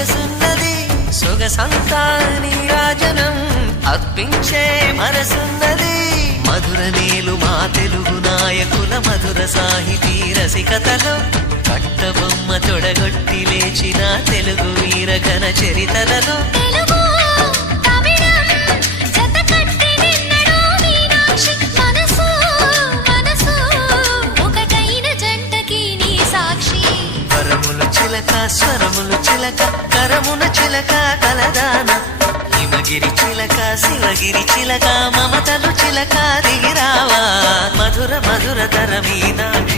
సొగసున్నది సొగసంతా నీరాజనం అర్పించే మనసున్నది మధుర నేలు మా తెలుగు నాయకుల మధుర సాహితీ రసికతలో కట్టబొమ్మ తొడగొట్టి లేచిన తెలుగు వీర ఘన చరితలలో స్వరములు చిలక కరమున చిలక కలదాన హిమగిరి చిలక శివగిరి చిలక మమతలు చిలక దిగిరావా మధుర మధుర తర మీనాక్షి